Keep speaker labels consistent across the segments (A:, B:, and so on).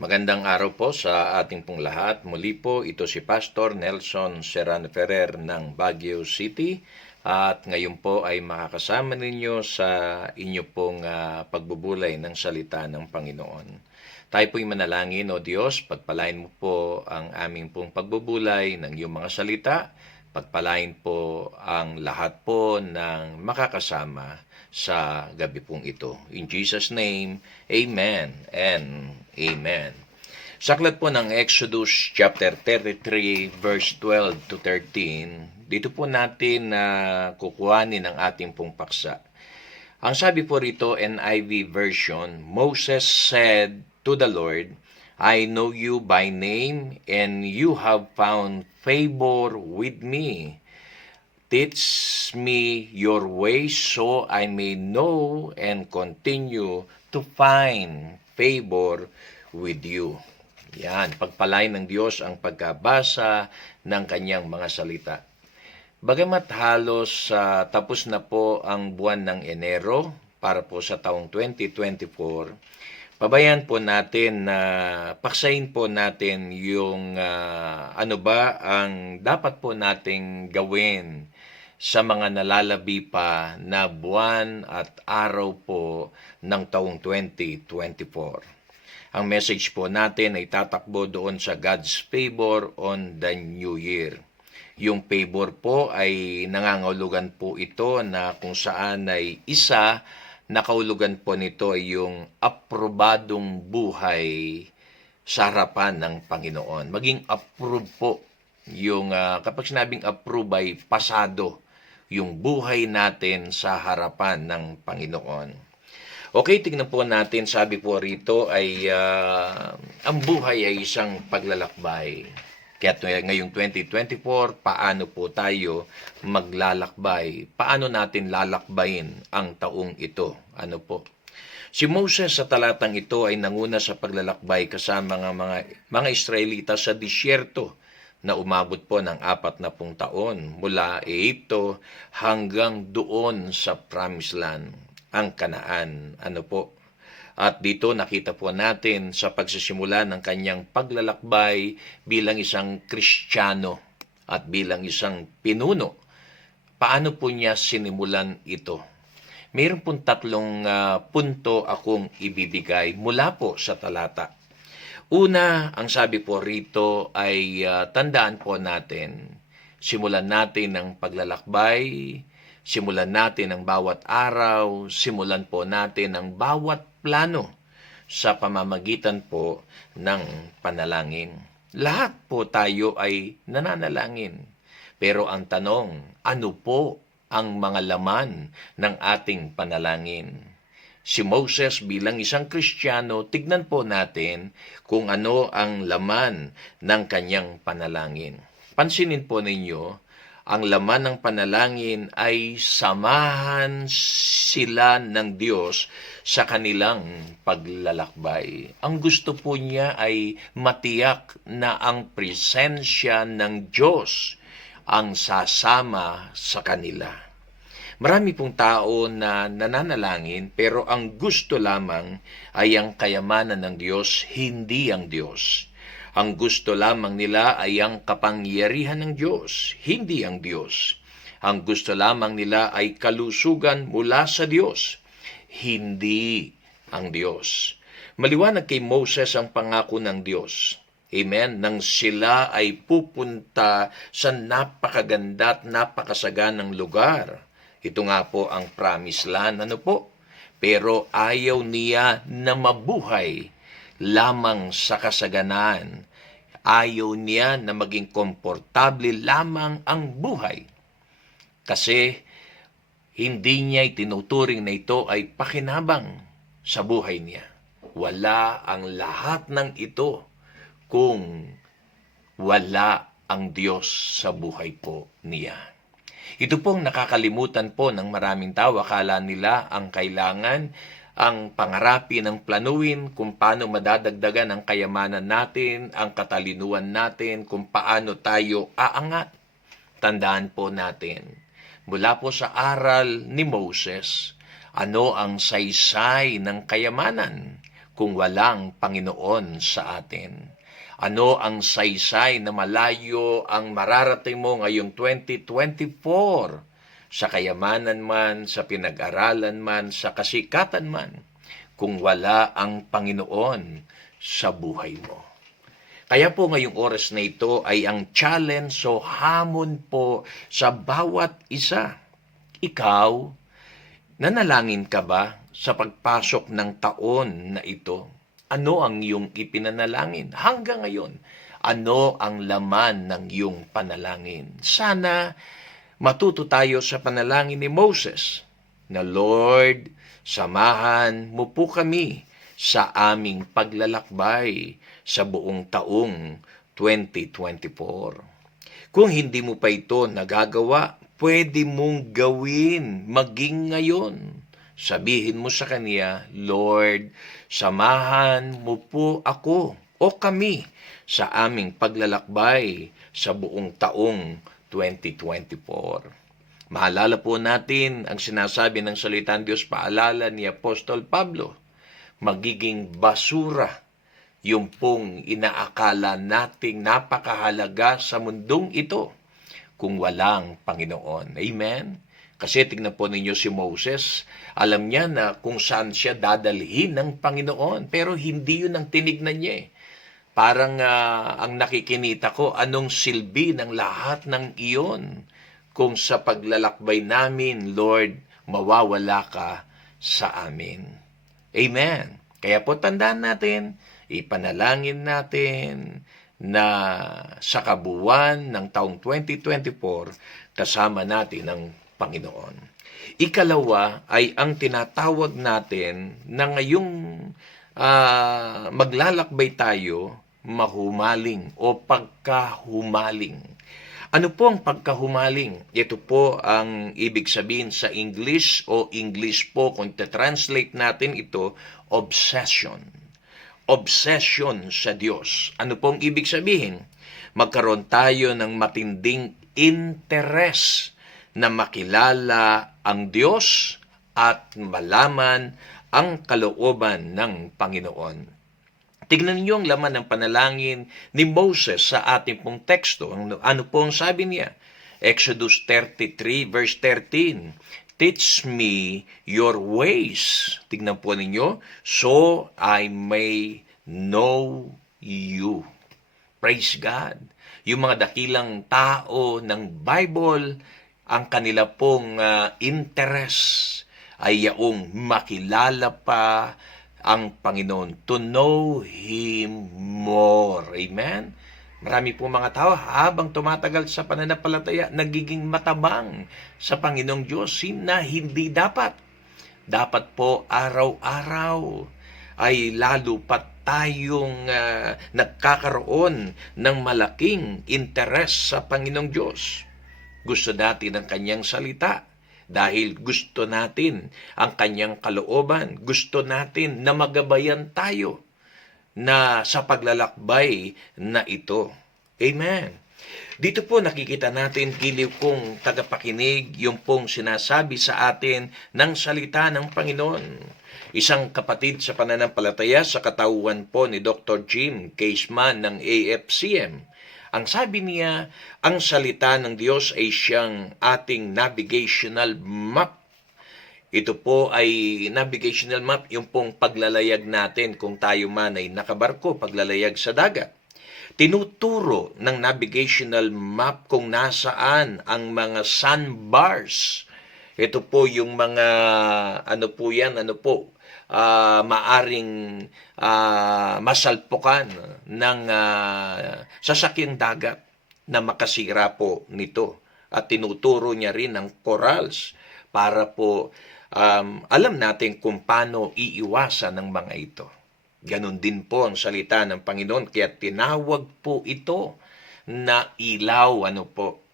A: Magandang araw po sa ating pong lahat. Muli po, ito si Pastor Nelson Serrano Ferrer ng Baguio City. At ngayon po ay makakasama ninyo sa inyo pong ah, pagbubulay ng salita ng Panginoon. Tayo po'y manalangin, O Diyos, pagpalain mo po ang aming pong pagbubulay ng iyong mga salita. Pagpalain po ang lahat po ng makakasama sa gabi pong ito. In Jesus' name, Amen and Amen. Saklat po ng Exodus chapter 33 verse 12 to 13. Dito po natin na kukuhanin ang ating pong paksa. Ang sabi po rito NIV version, Moses said to the Lord, I know you by name and you have found favor with me. Teach me your ways so I may know and continue to find favor with you. Yan, pagpalain ng Diyos ang pagkabasa ng kanyang mga salita. Bagamat halos ah, tapos na po ang buwan ng Enero para po sa taong 2024, pabayan po natin na paksain po natin yung ah, ano ba ang dapat po nating gawin sa mga nalalabi pa na buwan at araw po ng taong 2024. Ang message po natin ay tatakbo doon sa God's favor on the new year. Yung favor po ay nangangahulugan po ito na kung saan ay isa na kahulugan po nito ay yung aprobadong buhay sa harapan ng Panginoon. Maging approve po yung ah, kapag sinabing approve ay pasado yung buhay natin sa harapan ng Panginoon. Okay, tignan po natin, sabi po rito ay ah, ang buhay ay isang paglalakbay. Kaya ngayong 2024, paano po tayo maglalakbay? Paano natin lalakbayin ang taong ito? Ano po? Si Moses sa talatang ito ay nanguna sa paglalakbay kasama ng mga, mga Israelita sa disyerto na umabot po ng apat na pung taon mula Egypto hanggang doon sa Promised Land, ang Kanaan. Ano po? At dito nakita po natin sa pagsisimula ng kanyang paglalakbay bilang isang Kristiyano at bilang isang pinuno. Paano po niya sinimulan ito? Mayroon pong tatlong ah, punto akong ibibigay mula po sa talata. Una, ang sabi po rito ay ah, tandaan po natin, simulan natin ng paglalakbay, simulan natin ang bawat araw, simulan po natin ang bawat plano sa pamamagitan po ng panalangin. Lahat po tayo ay nananalangin. Pero ang tanong, ano po ang mga laman ng ating panalangin? Si Moses bilang isang Kristiyano, tignan po natin kung ano ang laman ng kanyang panalangin. Pansinin po ninyo, ang laman ng panalangin ay samahan sila ng Diyos sa kanilang paglalakbay. Ang gusto po niya ay matiyak na ang presensya ng Diyos ang sasama sa kanila. Marami pong tao na nananalangin pero ang gusto lamang ay ang kayamanan ng Diyos, hindi ang Diyos. Ang gusto lamang nila ay ang kapangyarihan ng Diyos, hindi ang Diyos. Ang gusto lamang nila ay kalusugan mula sa Diyos, hindi ang Diyos. Maliwanag kay Moses ang pangako ng Diyos. Amen. Nang sila ay pupunta sa napakaganda at napakasaganang lugar. Ito nga po ang promised land. Ano po? Pero ayaw niya na mabuhay lamang sa kasaganaan. Ayaw niya na maging komportable lamang ang buhay. Kasi hindi niya itinuturing na ito ay pakinabang sa buhay niya. Wala ang lahat ng ito kung wala ang Diyos sa buhay po niya. Ito pong nakakalimutan po ng maraming tao. Akala nila ang kailangan ang pangarapin ng planuin kung paano madadagdagan ang kayamanan natin, ang katalinuhan natin, kung paano tayo aangat. Tandaan po natin, mula po sa aral ni Moses, ano ang saysay ng kayamanan, kung walang Panginoon sa atin? Ano ang saysay na malayo ang mararating mo ngayong 2024? Sa kayamanan man, sa pinag-aralan man, sa kasikatan man, kung wala ang Panginoon sa buhay mo. Kaya po ngayong oras na ito ay ang challenge so hamon po sa bawat isa. Ikaw, nanalangin ka ba sa pagpasok ng taon na ito? Ano ang iyong ipinanalangin hanggang ngayon? Ano ang laman ng iyong panalangin? Sana matuto tayo sa panalangin ni Moses na Lord, samahan mo po kami sa aming paglalakbay sa buong taong 2024. Kung hindi mo pa ito nagagawa, pwede mong gawin maging ngayon. Sabihin mo sa Kanya, Lord, samahan mo po ako o kami sa aming paglalakbay sa buong taong 2024. Maalala po natin ang sinasabi ng salita ng Diyos paalala ni Apostol Pablo magiging basura yung pong inaakala nating napakahalaga sa mundong ito kung walang Panginoon. Amen? Kasi tingnan po ninyo si Moses, alam niya na kung saan siya dadalhin ng Panginoon, pero hindi yun ang tinignan niya eh. Parang ah, ang nakikinita ko, anong silbi ng lahat ng iyon kung sa paglalakbay namin, Lord, mawawala ka sa amin. Amen. Kaya po tandaan natin, ipanalangin natin na sa kabuuan ng taong 2024, kasama natin ang Panginoon. Ikalawa ay ang tinatawag natin na ngayong ah, maglalakbay tayo mahumaling o pagkahumaling. Ano po ang pagkahumaling? Ito po ang ibig sabihin sa English o English po kung translate natin ito, obsession. Obsession sa Diyos. Ano pong ibig sabihin? Magkaroon tayo ng matinding interes na makilala ang Diyos at malaman ang kalooban ng Panginoon. Tignan niyo ang laman ng panalangin ni Moses sa ating pong teksto. Ano, po ang sabi niya? Exodus 33 verse 13. Teach me your ways. Tignan po ninyo. So I may know you. Praise God. Yung mga dakilang tao ng Bible, ang kanila pong ah, interest ay yaong makilala pa ang Panginoon, to know Him more. Amen? Marami po mga tao habang tumatagal sa pananampalataya, nagiging matabang sa Panginoong Diyos na hindi dapat. Dapat po araw-araw ay lalo pa tayong ah, nagkakaroon ng malaking interes sa Panginoong Diyos. Gusto natin ang kanyang salita dahil gusto natin ang kanyang kalooban. Gusto natin na magabayan tayo na sa paglalakbay na ito. Amen. Dito po nakikita natin, giliw kong tagapakinig, yung pong sinasabi sa atin ng salita ng Panginoon. Isang kapatid sa pananampalataya sa katauhan po ni Dr. Jim Caseman ng AFCM. Ang sabi niya, ang salita ng Diyos ay siyang ating navigational map. Ito po ay navigational map, yung pong paglalayag natin kung tayo man ay nakabarko, paglalayag sa dagat. Tinuturo ng navigational map kung nasaan ang mga sandbars. Ito po yung mga, ano po yan, ano po, ah, maaring ah, masalpukan ng ah, sasakyang dagat na makasira po nito. At tinuturo niya rin ng corals para po um, alam natin kung paano iiwasan ng mga ito. Ganon din po ang salita ng Panginoon. Kaya tinawag po ito na ilaw, ano po,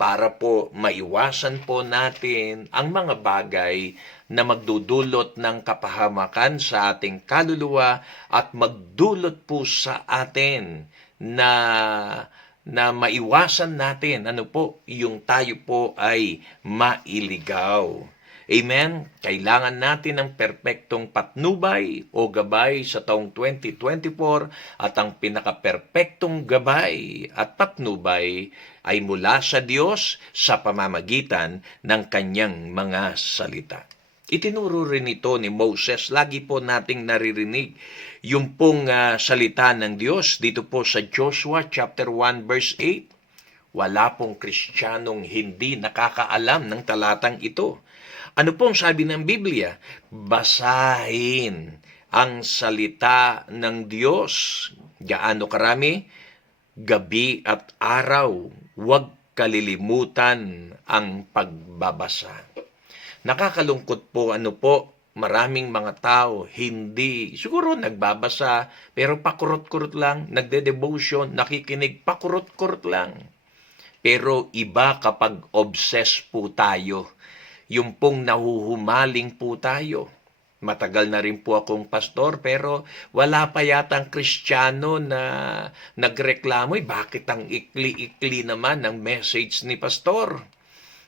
A: para po maiwasan po natin ang mga bagay na magdudulot ng kapahamakan sa ating kaluluwa at magdulot po sa atin na na maiwasan natin ano po yung tayo po ay mailigaw. Amen? Kailangan natin ng perpektong patnubay o gabay sa taong 2024 at ang pinaka-perpektong gabay at patnubay ay mula sa Diyos sa pamamagitan ng kanyang mga salita. Itinuro rin ito ni Moses. Lagi po nating naririnig yung pong ah, salita ng Diyos dito po sa Joshua chapter 1 verse 8. Wala pong Kristiyanong hindi nakakaalam ng talatang ito. Ano pong sabi ng Biblia? Basahin ang salita ng Diyos. Gaano karami? Gabi at araw. Huwag kalilimutan ang pagbabasa. Nakakalungkot po ano po, maraming mga tao hindi, siguro nagbabasa, pero pakurot-kurot lang, nagde-devotion, nakikinig, pakurot-kurot lang. Pero iba kapag obsessed po tayo, yung pong nahuhumaling po tayo. Matagal na rin po akong pastor pero wala pa yatang kristyano na nagreklamo, eh, bakit ang ikli-ikli naman ng message ni pastor?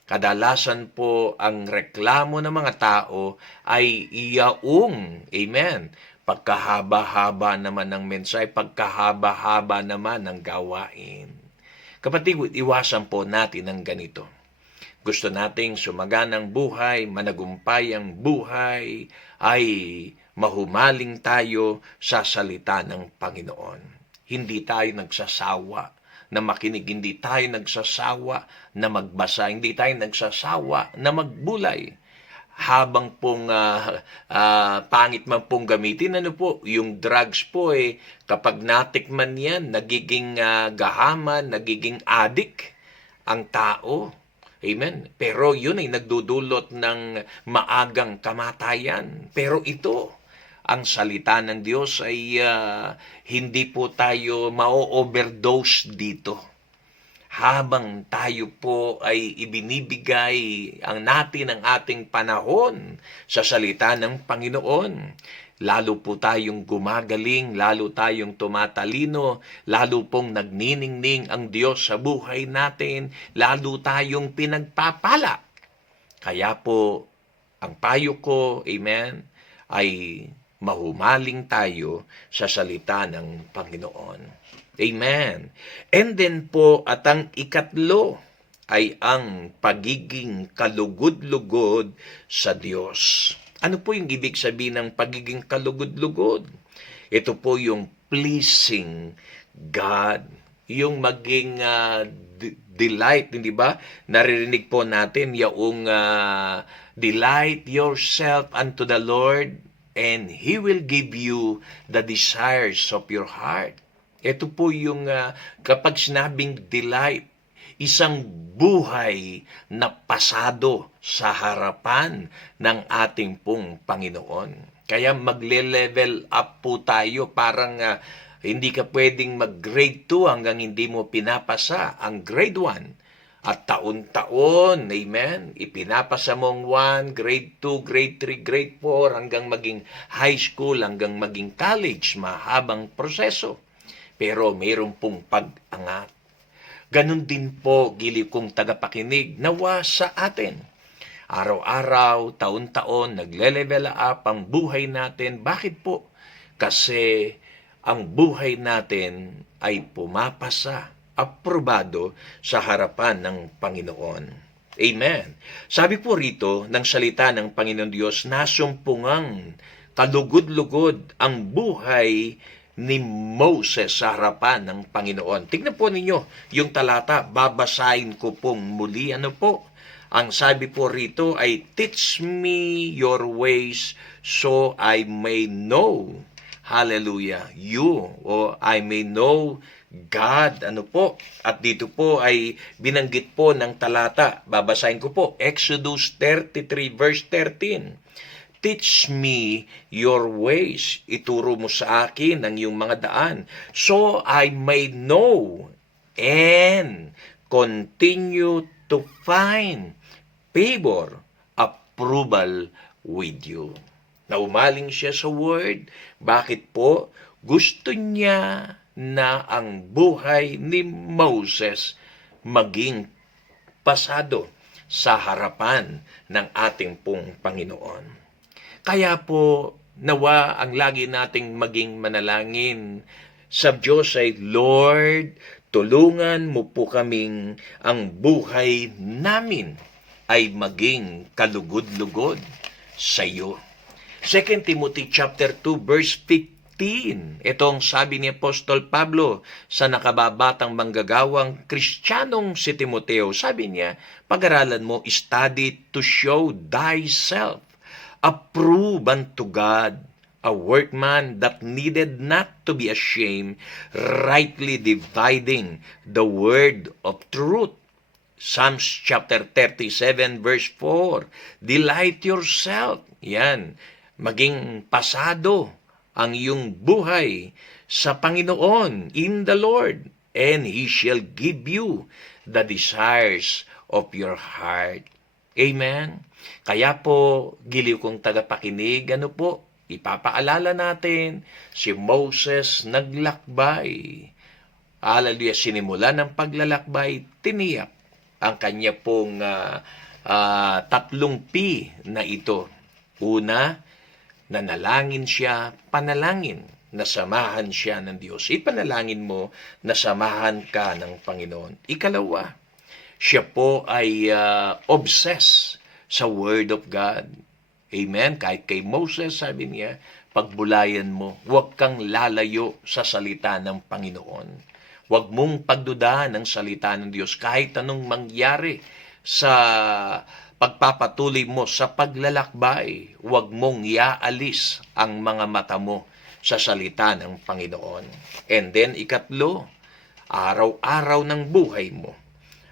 A: Kadalasan po ang reklamo ng mga tao ay iyaong, amen, pagkahaba-haba naman ng mensahe, pagkahaba-haba naman ng gawain. Kapatid, iwasan po natin ang ganito. Gusto nating sumaganang buhay, managumpay ang buhay, ay mahumaling tayo sa salita ng Panginoon. Hindi tayo nagsasawa na makinig, hindi tayo nagsasawa na magbasa, hindi tayo nagsasawa na magbulay. Habang pong ah, ah, pangit man pong gamitin, ano po, yung drugs po eh, kapag natikman yan, nagiging ah, gahaman, nagiging addict ang tao. Amen. Pero yun ay nagdudulot ng maagang kamatayan. Pero ito, ang salita ng Diyos ay ah, hindi po tayo ma-overdose dito. Habang tayo po ay ibinibigay ang natin ang ating panahon sa salita ng Panginoon. Lalo po tayong gumagaling, lalo tayong tumatalino, lalo pong nagniningning ang Diyos sa buhay natin, lalo tayong pinagpapala. Kaya po, ang payo ko, amen, ay mahumaling tayo sa salita ng Panginoon. Amen. And then po, at ang ikatlo ay ang pagiging kalugod-lugod sa Diyos. Ano po yung ibig sabihin ng pagiging kalugod-lugod? Ito po yung pleasing God. Yung maging d- delight, hindi ba? Naririnig po natin yung ah, delight yourself unto the Lord and He will give you the desires of your heart. Ito po yung ah, kapag sinabing delight, isang buhay na pasado sa harapan ng ating pong Panginoon. Kaya magle-level up po tayo parang ah, hindi ka pwedeng mag-grade 2 hanggang hindi mo pinapasa ang grade 1. At taon-taon, amen, ipinapasa mong 1, grade 2, grade 3, grade 4, hanggang maging high school, hanggang maging college, mahabang proseso. Pero mayroon pong pag-angat. Ganon din po, gili kong tagapakinig, nawa sa atin. Araw-araw, taon-taon, nagle-level up ang buhay natin. Bakit po? Kasi ang buhay natin ay pumapasa, aprobado sa harapan ng Panginoon. Amen. Sabi po rito ng salita ng Panginoon Diyos, nasumpungang kalugod-lugod ang buhay ni Moses sa harapan ng Panginoon. Tingnan po ninyo yung talata, babasahin ko pong muli. Ano po? Ang sabi po rito ay, Teach me your ways so I may know. Hallelujah. You, o I may know God. Ano po? At dito po ay binanggit po ng talata. Babasahin ko po. Exodus 33 verse 13. Teach me your ways. Ituro mo sa akin ang iyong mga daan. So I may know and continue to find favor, approval with you. Naumaling siya sa word. Bakit po? Gusto niya na ang buhay ni Moses maging pasado sa harapan ng ating pong Panginoon. Kaya po, nawa ang lagi nating maging manalangin sa Diyos ay, Lord, tulungan mo po kaming ang buhay namin ay maging kalugod-lugod sa iyo. 2 Timothy chapter 2 verse 15. Ito ang sabi ni Apostol Pablo sa nakababatang manggagawang Kristiyanong si Timoteo. Sabi niya, pag-aralan mo, study to show thyself approved unto God, a workman that needed not to be ashamed, rightly dividing the word of truth. Psalms chapter 37 verse 4. Delight yourself. Yan. Maging pasado ang iyong buhay sa Panginoon in the Lord and He shall give you the desires of your heart. Amen. Kaya po, giliw kong tagapakinig, ano po, ipapaalala natin, si Moses naglakbay. Hallelujah, sinimula ng paglalakbay, tiniyak ang kanya pong ah, ah, tatlong P na ito. Una, nanalangin siya, panalangin, nasamahan siya ng Diyos. Ipanalangin mo, nasamahan ka ng Panginoon. Ikalawa, siya po ay ah, obsessed sa Word of God. Amen? Kahit kay Moses, sabi niya, pagbulayan mo, huwag kang lalayo sa salita ng Panginoon. Huwag mong pagdudahan ng salita ng Diyos kahit anong mangyari sa pagpapatuloy mo sa paglalakbay. Huwag mong iaalis ang mga mata mo sa salita ng Panginoon. And then, ikatlo, araw-araw ng buhay mo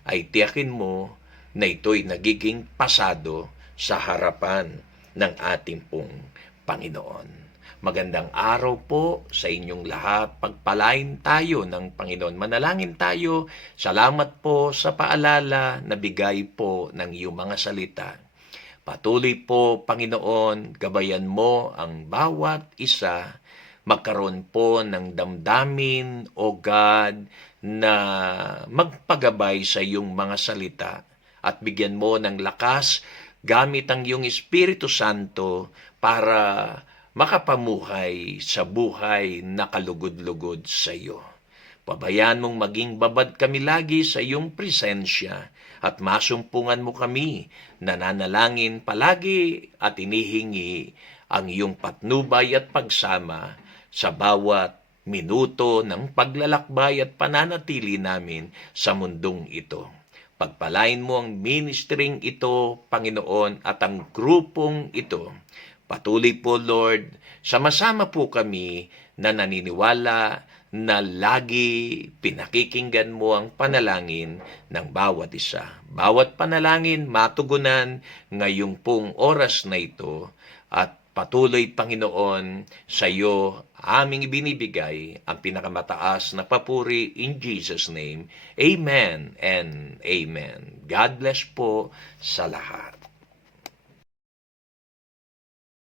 A: ay tiyakin mo na ito'y nagiging pasado sa harapan ng ating pong Panginoon. Magandang araw po sa inyong lahat. Pagpalain tayo ng Panginoon. Manalangin tayo. Salamat po sa paalala na bigay po ng iyong mga salita. Patuloy po, Panginoon, gabayan mo ang bawat isa magkaroon po ng damdamin, O God, na magpagabay sa iyong mga salita at bigyan mo ng lakas gamit ang iyong Espiritu Santo para makapamuhay sa buhay na kalugod-lugod sa iyo. Pabayaan mong maging babad kami lagi sa iyong presensya at masumpungan mo kami, nananalangin palagi at inihingi ang iyong patnubay at pagsama sa bawat minuto ng paglalakbay at pananatili namin sa mundong ito. Pagpalain mo ang ministering ito, Panginoon, at ang grupong ito. Patuloy po, Lord, sama-sama po kami na naniniwala na lagi pinakikinggan mo ang panalangin ng bawat isa. Bawat panalangin matugunan ngayong pong oras na ito at patuloy, Panginoon, sa iyo aming ibinibigay ang pinakamataas na papuri in Jesus' name. Amen and Amen. God bless po sa lahat.